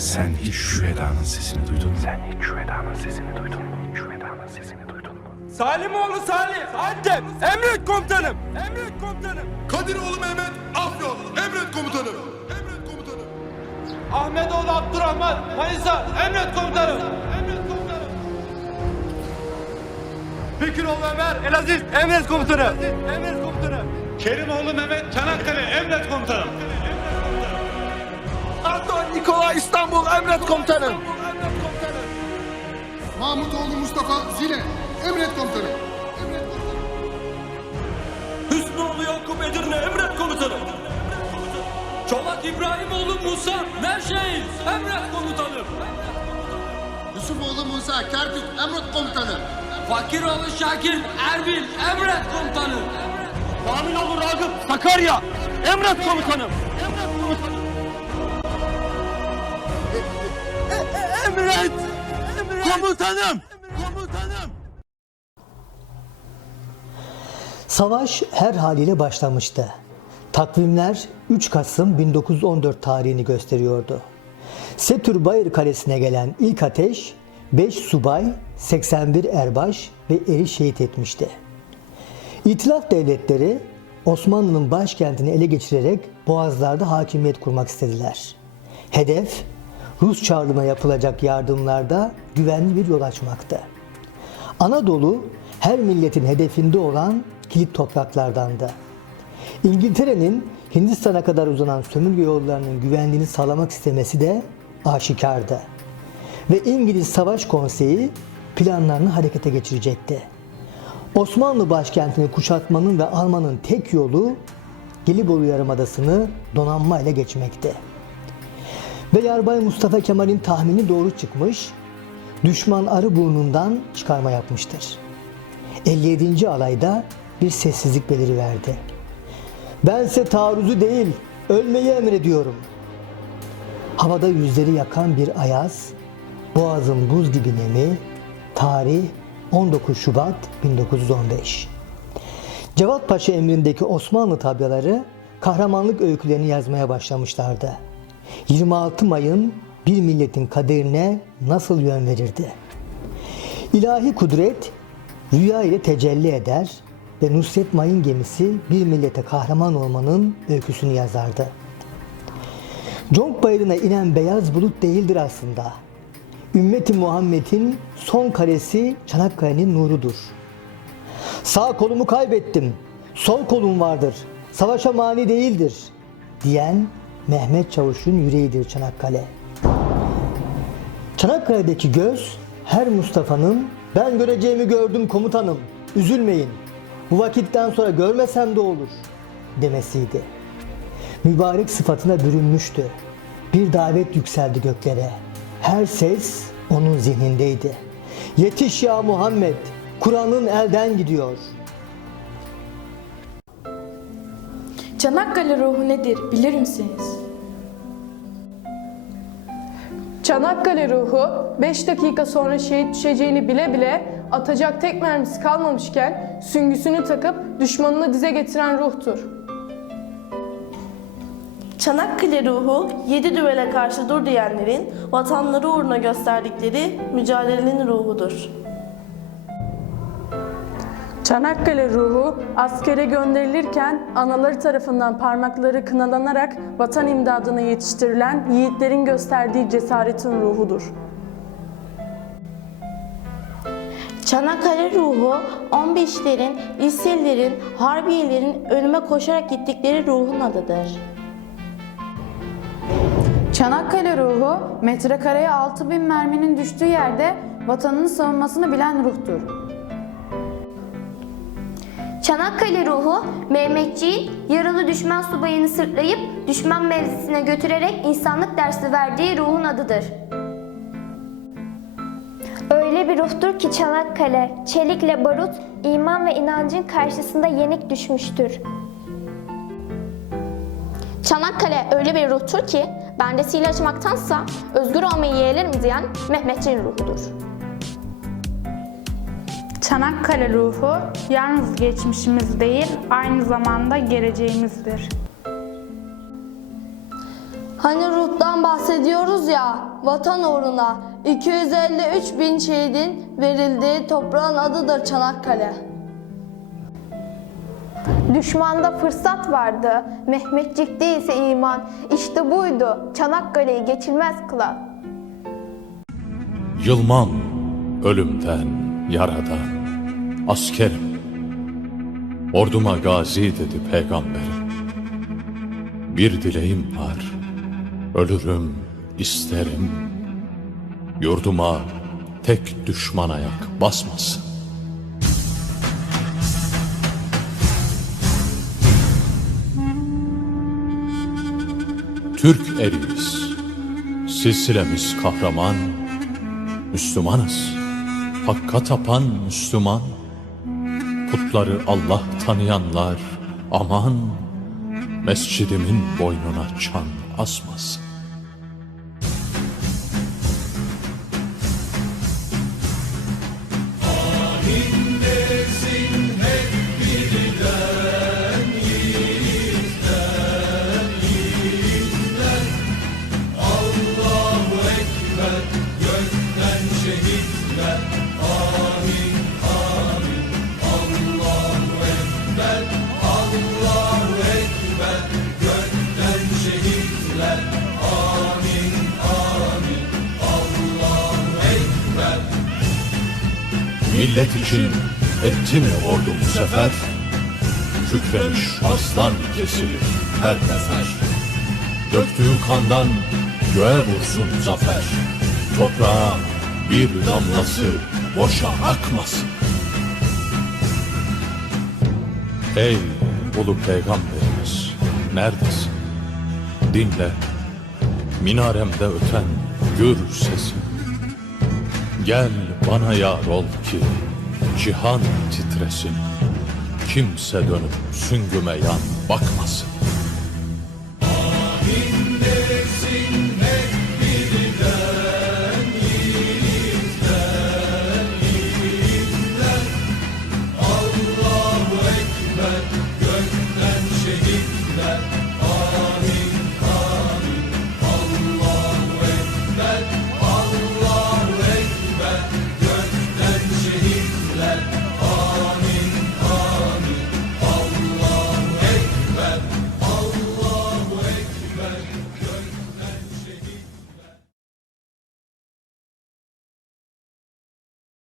Sen hiç şu Eda'nın sesini duydun mu? Sen hiç şu Eda'nın sesini duydun mu? Şu Eda'nın sesini duydun mu? Salimoğlu Salih, Antep, emret komutanım, emret komutanım. Kadiroğlu Mehmet Afyon. Emret komutanım. Emret komutanım. Ahmetoğlu Abdurrahman, Manisa, emret komutanım, emret komutanım. Fikiroğlu Ömer, Elaziz, emret komutanım, emret komutanım. Kerimoğlu Mehmet Çanakkale emret komutanım. Nikola İstanbul, emret komutanım. Mahmutoğlu Mustafa Zile. Emret komutanım. Emret komutanım. Hüsnoğlu Yakup Edirne emret komutanım. Çolak İbrahimoğlu Musa Nevşehir emret komutanım. Yusufoğlu Musa Kerkük. Emret komutanım. Fakiroğlu Şakir Erbil emret komutanım. Aminoğlu Ragıp, Sakarya, emret komutanım. Emret komutanım. Emret! Komutanım! Komutanım! Savaş her haliyle başlamıştı. Takvimler 3 Kasım 1914 tarihini gösteriyordu. Setür Bayır Kalesi'ne gelen ilk ateş 5 subay, 81 erbaş ve eri şehit etmişti. İtilaf devletleri Osmanlı'nın başkentini ele geçirerek boğazlarda hakimiyet kurmak istediler. Hedef Rus Çarlığı'na yapılacak yardımlarda güvenli bir yol açmaktı. Anadolu her milletin hedefinde olan kilit topraklardandı. İngiltere'nin Hindistan'a kadar uzanan sömürge yollarının güvenliğini sağlamak istemesi de aşikardı. Ve İngiliz Savaş Konseyi planlarını harekete geçirecekti. Osmanlı başkentini kuşatmanın ve almanın tek yolu Gelibolu Yarımadası'nı donanma ile geçmekti. Ve Yarbay Mustafa Kemal'in tahmini doğru çıkmış, düşman arı burnundan çıkarma yapmıştır. 57. alayda bir sessizlik beliriverdi. Bense taarruzu değil, ölmeyi emrediyorum. Havada yüzleri yakan bir ayaz, boğazın buz gibi nemi, tarih 19 Şubat 1915. Cevat Paşa emrindeki Osmanlı tabyaları kahramanlık öykülerini yazmaya başlamışlardı. 26 Mayın bir milletin kaderine nasıl yön verirdi? İlahi kudret rüya ile tecelli eder ve Nusret Mayın gemisi bir millete kahraman olmanın öyküsünü yazardı. Conk bayırına inen beyaz bulut değildir aslında. Ümmeti Muhammed'in son karesi Çanakkale'nin nurudur. Sağ kolumu kaybettim, sol kolum vardır, savaşa mani değildir diyen Mehmet Çavuş'un yüreğidir Çanakkale. Çanakkale'deki göz her Mustafa'nın ben göreceğimi gördüm komutanım, üzülmeyin, bu vakitten sonra görmesem de olur demesiydi. Mübarek sıfatına bürünmüştü. Bir davet yükseldi göklere. Her ses onun zihnindeydi. Yetiş ya Muhammed, Kur'an'ın elden gidiyor. Çanakkale ruhu nedir bilir misiniz? Çanakkale ruhu 5 dakika sonra şehit düşeceğini bile bile atacak tek mermisi kalmamışken süngüsünü takıp düşmanını dize getiren ruhtur. Çanakkale ruhu yedi düvele karşı dur diyenlerin vatanları uğruna gösterdikleri mücadelenin ruhudur. Çanakkale ruhu askere gönderilirken anaları tarafından parmakları kınalanarak vatan imdadına yetiştirilen yiğitlerin gösterdiği cesaretin ruhudur. Çanakkale ruhu 15'lerin, liselilerin, harbiyelerin ölüme koşarak gittikleri ruhun adıdır. Çanakkale ruhu metrekareye 6000 merminin düştüğü yerde vatanını savunmasını bilen ruhtur. Çanakkale ruhu Mehmetçiğin yaralı düşman subayını sırtlayıp düşman mevzisine götürerek insanlık dersi verdiği ruhun adıdır. Öyle bir ruhtur ki Çanakkale, çelikle barut, iman ve inancın karşısında yenik düşmüştür. Çanakkale öyle bir ruhtur ki bendesiyle açmaktansa özgür olmayı yeğlerim diyen Mehmetçiğin ruhudur. Çanakkale ruhu yalnız geçmişimiz değil, aynı zamanda geleceğimizdir. Hani ruhtan bahsediyoruz ya, vatan uğruna 253 bin şehidin verildiği toprağın adıdır Çanakkale. Düşmanda fırsat vardı, Mehmetçik değilse iman. İşte buydu, Çanakkale'yi geçilmez kılan. Yılmam ölümden, yaradan, askerim. Orduma gazi dedi peygamberim. Bir dileğim var, ölürüm isterim. Yurduma tek düşman ayak basmasın. Türk eriyiz, silsilemiz kahraman, Müslümanız. Hakka tapan Müslüman. Putları Allah tanıyanlar aman mescidimin boynuna çan asmasın. Millet için etti mi ordu bu sefer? Kükremiş aslan kesilir her nefer. Döktüğü kandan göğe vursun zafer. Toprağa bir damlası boşa akmasın. Ey ulu peygamberimiz neredesin? Dinle minaremde öten gür sesi. Gel bana yar ol ki cihan titresin. Kimse dönüp süngüme yan bakmasın.